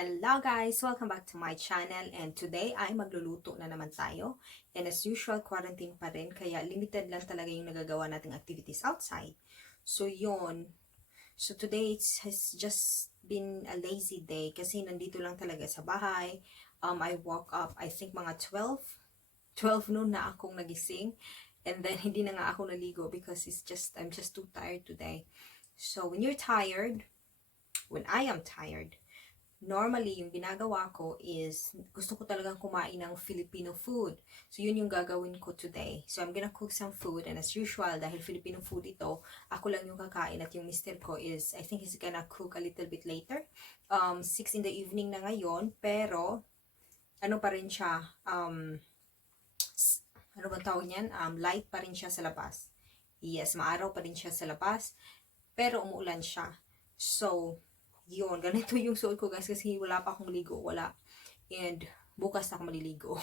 Hello guys! Welcome back to my channel and today ay magluluto na naman tayo and as usual quarantine pa rin kaya limited lang talaga yung nagagawa nating activities outside. So yun. So today has just been a lazy day kasi nandito lang talaga sa bahay. I woke up I think mga 12 noon na akong nagising and then hindi na nga ako naligo because I'm just too tired today. So when you're tired, when I am tired, normally, yung ginagawa ko is, gusto ko talagang kumain ng Filipino food. So, yun yung gagawin ko today. So, I'm gonna cook some food and as usual, dahil Filipino food ito, ako lang yung kakain at yung mister ko is, I think he's gonna cook a little bit later. 6 in the evening na ngayon, pero, ano pa rin siya, ano bang tawag niyan? Light pa rin siya sa labas. Yes, maaraw pa rin siya sa labas, pero umuulan siya. So, yun, ganito yung suot ko guys kasi wala pa akong ligo, wala. And bukas na ako maliligo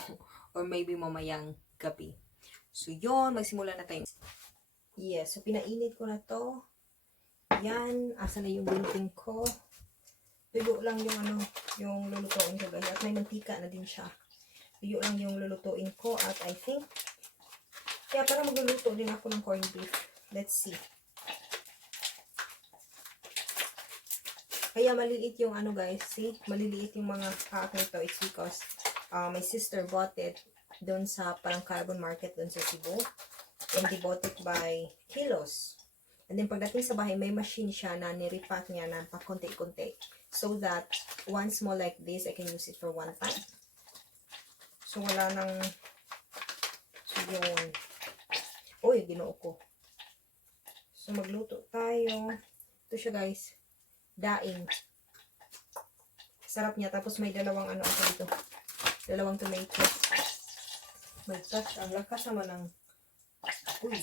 or maybe mamayang gabi. So yun, magsimula na tayo. Yes, so pinainit ko na to. Yan, asa na yung gunting ko. Tuyo lang yung yung lulutuin ko guys. At may mantika na din siya. Tuyo lang yung lulutuin ko at I think, kaya parang magluluto din ako ng corned beef. Let's see. Kaya maliliit yung guys, see? Maliliit yung mga ito. It's because my sister bought it doon sa parang carbon market doon sa Cebu. And they bought it by kilos. And then pagdating sa bahay, may machine siya na niripack niya na pa konti-konti. So that one small like this, I can use it for one time. So wala nang, so yun. Uy, ginoo ko. So magluto tayo. Ito siya guys. Daing. Sarap niya. Tapos may dalawang ako dito. Dalawang tomato. My gosh, ang lakas naman ng uy.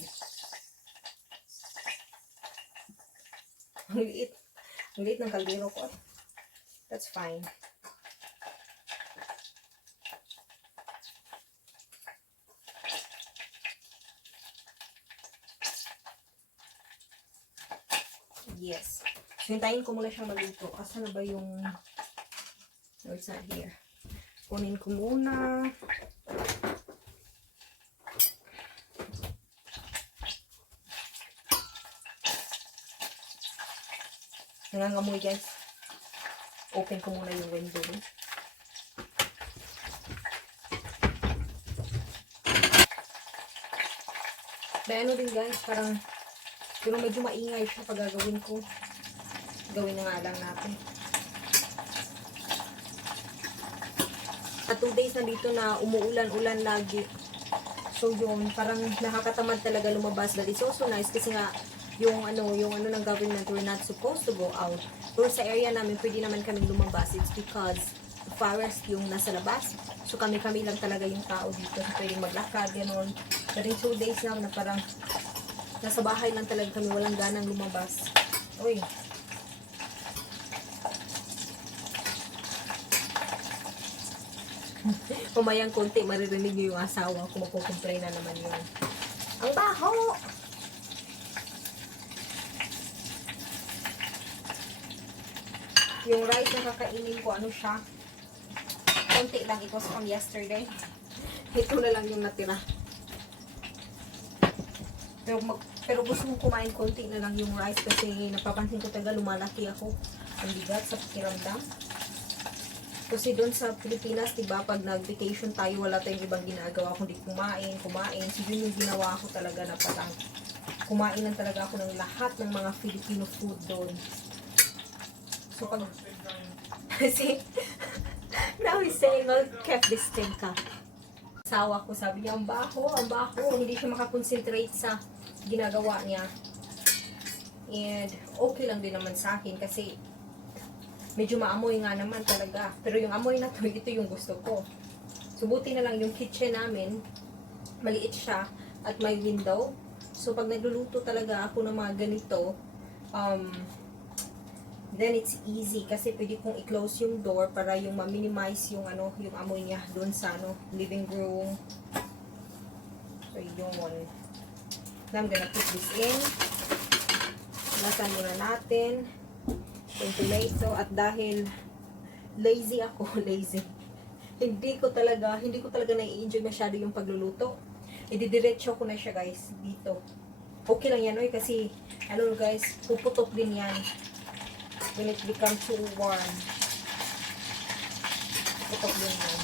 Ang liit. Ang liit ng kaldero ko. That's fine. Yes. So, hintayin ko muna siyang maluto. Asa na ba yung... No, it's not here. Kunin ko muna. Nangangamoy guys. Open ko muna yung window. Dahil din guys, parang... Pero medyo maingay siya pag gagawin ko. Gawin na nga lang natin. At 2 days na dito na umuulan-ulan lagi. So yun, parang nakakatamad talaga lumabas. But it's also nice kasi nga yung ng government, we're not supposed to go out. Pero sa area namin, pwede naman kaming lumabas. It's because forest yung nasa labas. So kami lang talaga yung tao dito. So pwedeng maglakad, gano'n. But in 2 days na parang nasa bahay lang talaga kami, walang ganang lumabas. Uy. Pumayang konti, maririnig niyo yung asawa ko, magkukumplay na naman yun. Ang baho! Yung rice na kakainin ko, siya? Konti lang, it was from yesterday. Ito na lang yung natira. Pero gusto kong kumain konti na lang yung rice kasi napapansin ko talaga lumalaki ako. Ang bigat sa pakiramdam. Kasi doon sa Pilipinas, diba, pag nag-vacation tayo, wala tayong ibang ginagawa kundi kumain. So yun yung ginawa ko talaga na parang kumain lang talaga ako ng lahat ng mga Filipino food doon. So pag... See? Now he's saying, well, kept this thing ka. Asawa ko, sabi niya, ang baho. Hindi siya makakonsentrate sa ginagawa niya. And okay lang din naman sa akin kasi medyo maamoy nga naman talaga. Pero yung amoy na to, ito yung gusto ko. So buti na lang yung kitchen namin, maliit siya at may window. So pag nagluluto talaga ako ng mga ganito, then it's easy kasi pwede kong i-close yung door para yung ma-minimize yung yung amoy niya doon sa living room. So yun. Now I'm gonna put this in. Lasan muna natin yung tomato at dahil lazy ako, lazy. Hindi ko talaga nai-enjoy masyado yung pagluluto. Ididiretso ko na siya guys dito. Okay lang yan, oy, kasi ano guys, puputok din yan when it becomes too warm. Puputok din yan.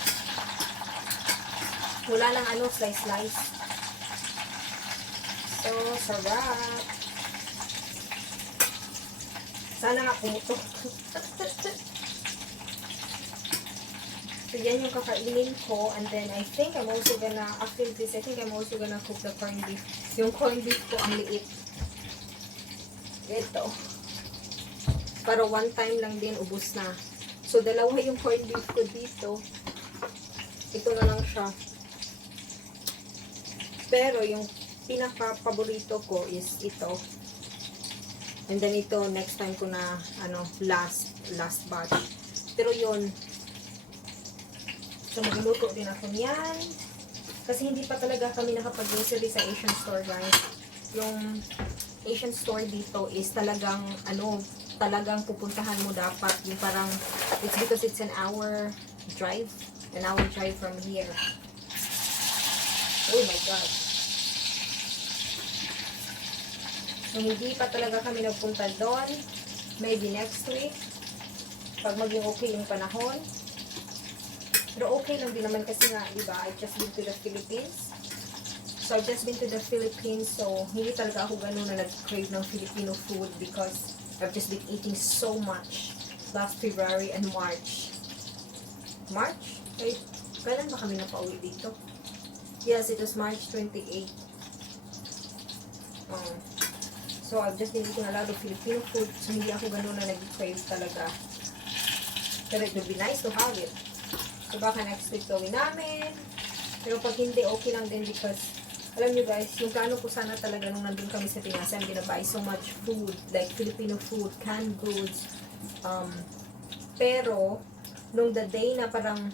Wala lang ano, slice. So, sarap. Sana nga pumutok. So, yan yung kakainin ko. And then, I think I'm also gonna, after this, I think I'm also gonna cook the corned beef. Yung corned beef ko, ang liit. Ito. Para one time lang din, ubos na. So, dalawa yung corned beef ko dito. Ito na lang siya. Pero, yung pinaka-paborito ko is ito. And then, ito, next time ko na, ano, last batch. Pero, yun. So, magluluto din ako niyan. Kasi hindi pa talaga kami nakapag-grocery sa Asian store, guys. Yung Asian store dito is talagang, ano, talagang pupuntahan mo dapat. Yung parang, it's because it's an hour drive. An hour drive from here. Oh my God. So, hindi pa talaga kami nagpunta doon. Maybe next week. Pag maging okay yung panahon. Pero okay lang din naman kasi nga, di ba, I've just been to the Philippines. So, I've just been to the Philippines. So, hindi talaga ako ganun na nag-crave ng Filipino food because I've just been eating so much last February and March. March? Wait, kailan ba kami napauwi dito? Yes, it was March 28. So, I've just been eating a lot of Filipino food. So, hindi ako ganun na nag-crave talaga. Pero it would be nice to have it. So, baka next week gawin namin. Pero pag hindi, okay lang din because, alam nyo guys, yung plano ko sana talaga nung nandun kami sa Pinas, I'm gonna buy so much food, like Filipino food, canned goods. Pero, nung the day na parang,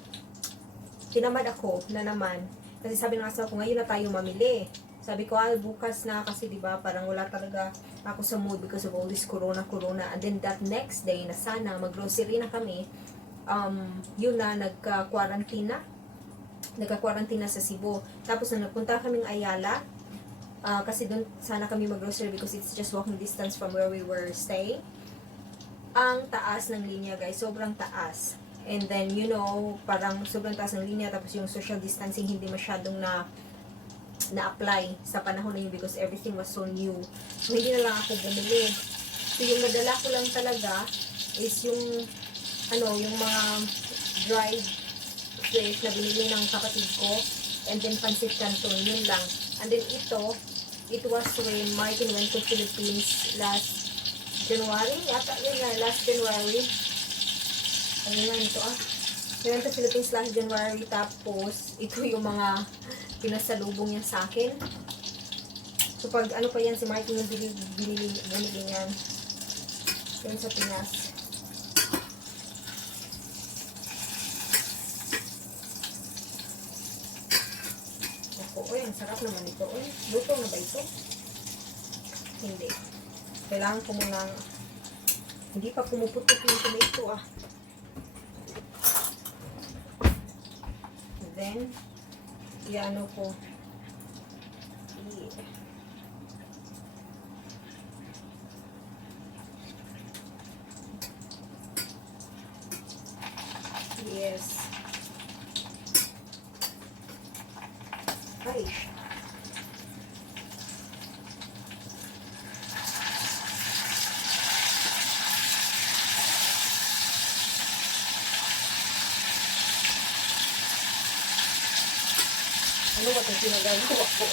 tinamad ako na naman, kasi sabi ng asawa ko, ngayon na tayo mamili. Sabi ko, bukas na kasi diba, parang wala talaga ako sa mood because of all this corona. And then that next day na sana, mag-grocery na kami, yun na, nagka-quarantine na sa Cebu. Tapos na nagpunta kaming Ayala, kasi doon sana kami mag-grocery because it's just walking distance from where we were staying. Ang taas ng linya guys, sobrang taas. And then, you know, parang sobrang taas ng linya, tapos yung social distancing hindi masyadong na-apply sa panahon na yun because everything was so new. So, hindi na lang ako bumili. So, yung nadala ko lang talaga is yung yung mga dried fish na binili ng kapatid ko, and then pancit canton, yun lang. And then ito, it was when Martin went to Philippines last January, yata yun na, last January. Ano nga ito He went to Philippines last January, tapos ito yung mga pinasalubong niya sa akin. So pag ano pa yan, si Martin yung bumili niyan. Yun sa Pinas. Oy, ang sarap naman ito. Oy, luto na ba ito? Hindi. Kailangan ko munang, hindi pa pumuputok yung tomato And then, iano ko. Yes. Ay. Ano ba itong pinagagawa ko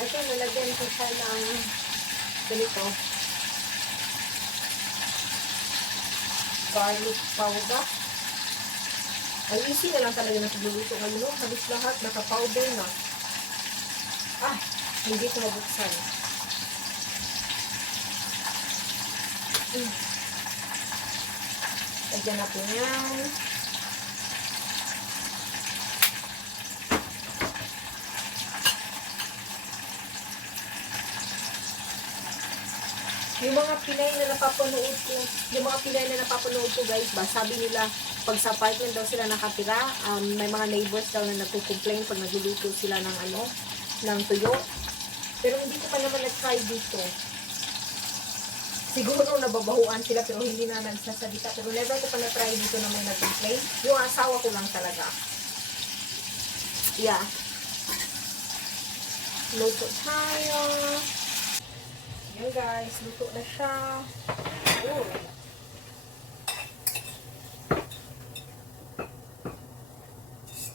Ito, nalagyan ko siya ng ganito. Garlic powder. Ang easy na lang talaga na pagluluto ngayon. Halos lahat naka-powder na. Hindi ko mabuksan. Lagyan natin yan. Yung mga Pinay na napapanood ko, guys, ba, sabi nila, pag sa apartment daw sila nakatira, may mga neighbors daw na nagko-complain pag nagluluto sila ng ng tuyo. Pero hindi ko pa naman nag-try dito. Siguro nababahuan sila pero hindi na nagsasalita. Pero never ko pa na-try dito na may nag-complain. Yung asawa ko lang talaga. Yeah. Luto tayo. Yan guys, luto na siya. Oh.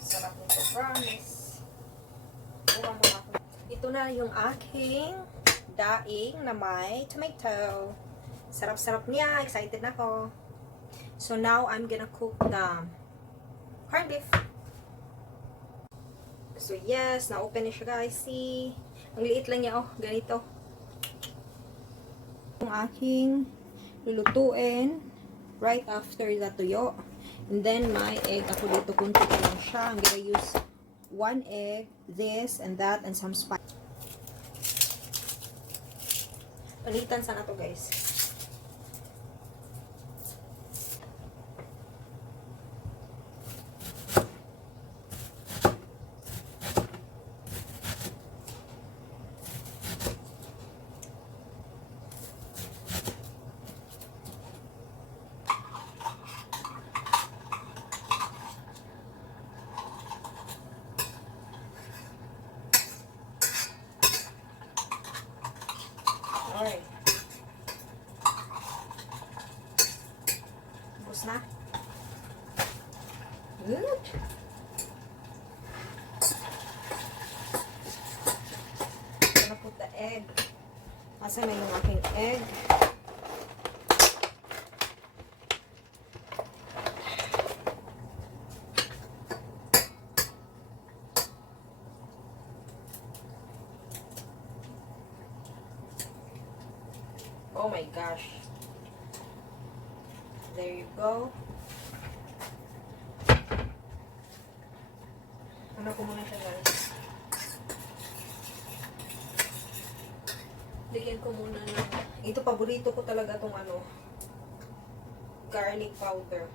Sarap nito, promise. Ito na yung aking daing na may tomato. Sarap-sarap niya. Excited na ako. So now, I'm gonna cook the corned beef. So yes, na-open na siya guys. See? Ang liit lang niya. Oh, ganito. Yung aking lulutuin right after the tuyo. And then, my egg. Ako dito, kunti ko lang siya. I'm gonna use 1 egg, this, and that, and some spice. Palitan sana to guys. Alright. Bus na. Good. I'm gonna put the egg. Asa na yung aking egg? Oh my gosh. There you go. Ano ko muna siya guys. Lagyan ko muna ng... Ito, paborito ko talaga tong garlic powder.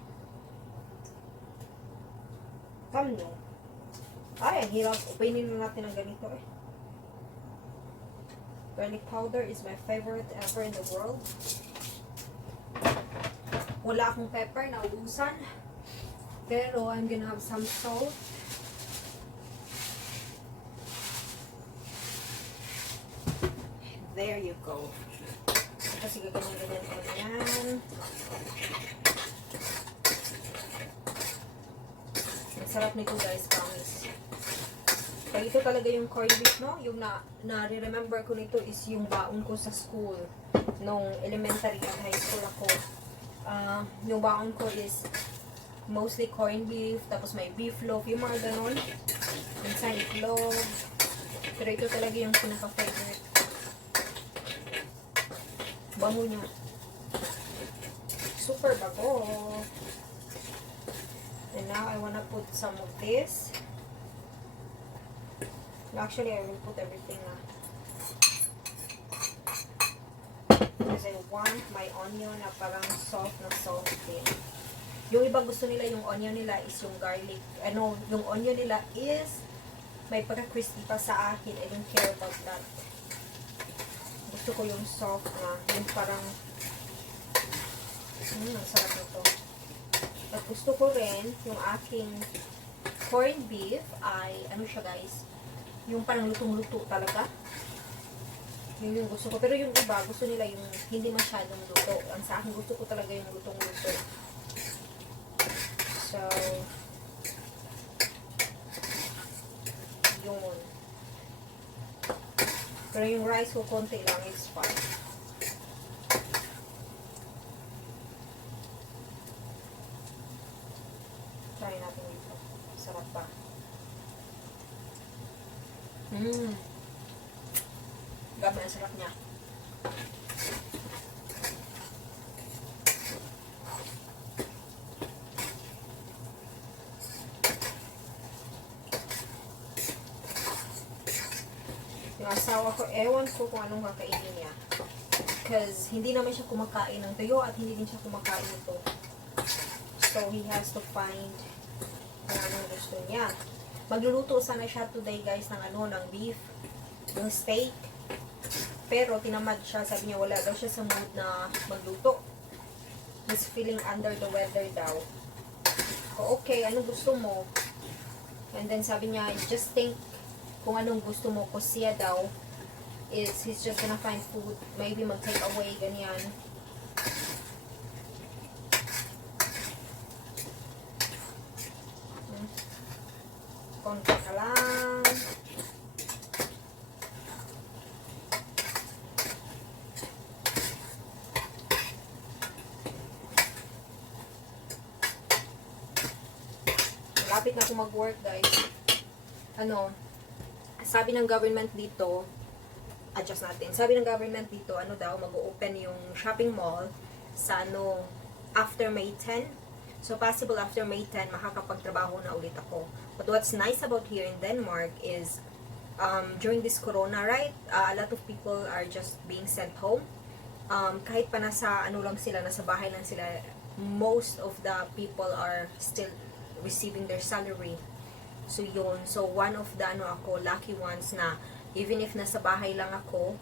Kamno. Ay, ang hirap. Upainin na natin ang ganito eh. Garlic powder is my favorite ever in the world. Wala akong pepper, naubusan. Pero I'm gonna have some salt. There you go. Kasi gaganyan-ganyan ko na yan. Ang sarap nito guys, promise. Kaya ito talaga yung corned beef, no? Yung na-remember ko nito is yung baon ko sa school. Nung elementary at high school ako. Yung baon ko is mostly corned beef, tapos may beef loaf, yung mga ganon. Minsan itlog. Pero ito talaga yung pinaka-favorite. Bango niya. Super bago. And now I wanna put some of this. Actually, I will put everything na. Because I want my onion na parang soft na soft din. Yung iba gusto nila yung onion nila is yung garlic. Yung onion nila is may pagka-crispy pa. Sa akin. I don't care about that. Gusto ko yung soft na. Yung parang ang sarap nito. At gusto ko rin yung aking corned beef ay ano siya guys, yung parang lutong-luto talaga. Yun yung gusto ko. Pero yung iba, gusto nila yung hindi masyadong luto. Ang sa akin, gusto ko talaga yung lutong-luto. So, yun. Pero yung rice ko, konti lang, is fine. Try natin dito. Sarap pa. Grabe ang sarap niya. Yung asawa ko, ewan ko kung anong kakainin niya. Because hindi naman siya kumakain ng tuyo at hindi din siya kumakain nito. So, he has to find kung anong gusto niya. Magluluto sana siya today guys ng ng beef, ng steak. Pero tinamad siya, sabi niya wala daw siya sa mood na magluto. He's feeling under the weather daw. So, okay, anong gusto mo? And then sabi niya, just think kung anong gusto mo, kasi siya daw is he's just gonna find food, maybe mag-take away, ganyan. Konti ka lang. Malapit na ako mag-work, guys. Sabi ng government dito, adjust natin. Sabi ng government dito, daw, mag-open yung shopping mall sa after May 10. So, possible after May 10, makakapagtrabaho na ulit ako. But what's nice about here in Denmark is, during this corona, right, a lot of people are just being sent home. Kahit pa nasa, lang sila, nasa bahay lang sila, most of the people are still receiving their salary. So, yun. So, one of the, ako, lucky ones na, even if nasa bahay lang ako,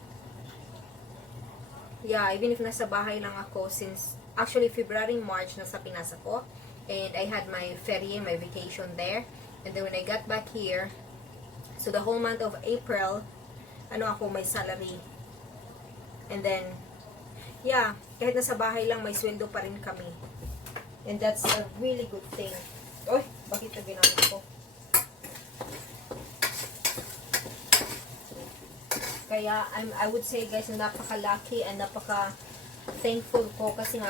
since, actually, February, March, nasa Pinas ako, and I had my ferie, my vacation there, and then when I got back here, so the whole month of April, ako, may salary, and then, yeah, kahit nasa bahay lang, may sweldo pa rin kami, and that's a really good thing. Oy, bakit ito ginamit ko? Kaya, I would say guys, napaka-lucky and napaka-thankful ko kasi nga,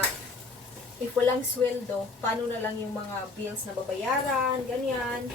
if walang sweldo, paano na lang yung mga bills na babayaran, ganyan.